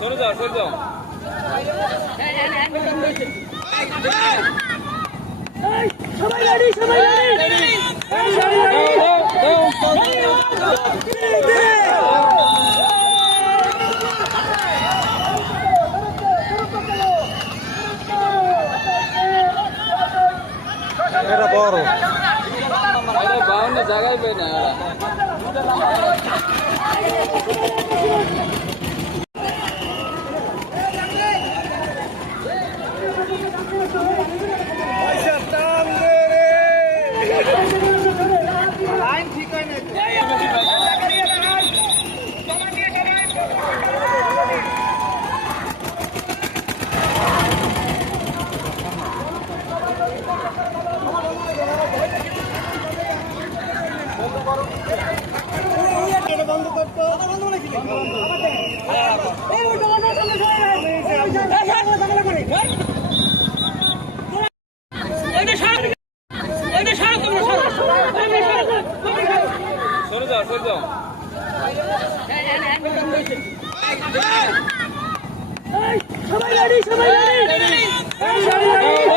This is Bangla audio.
সরে যাও সরে যাও সবাই রেডি সবাই রেডি এটা বড় বাউন্ডে জায়গায় পাই না বন্ধ করতো সরে যাও সরে যাও সবাই রেডি সবাই রেডি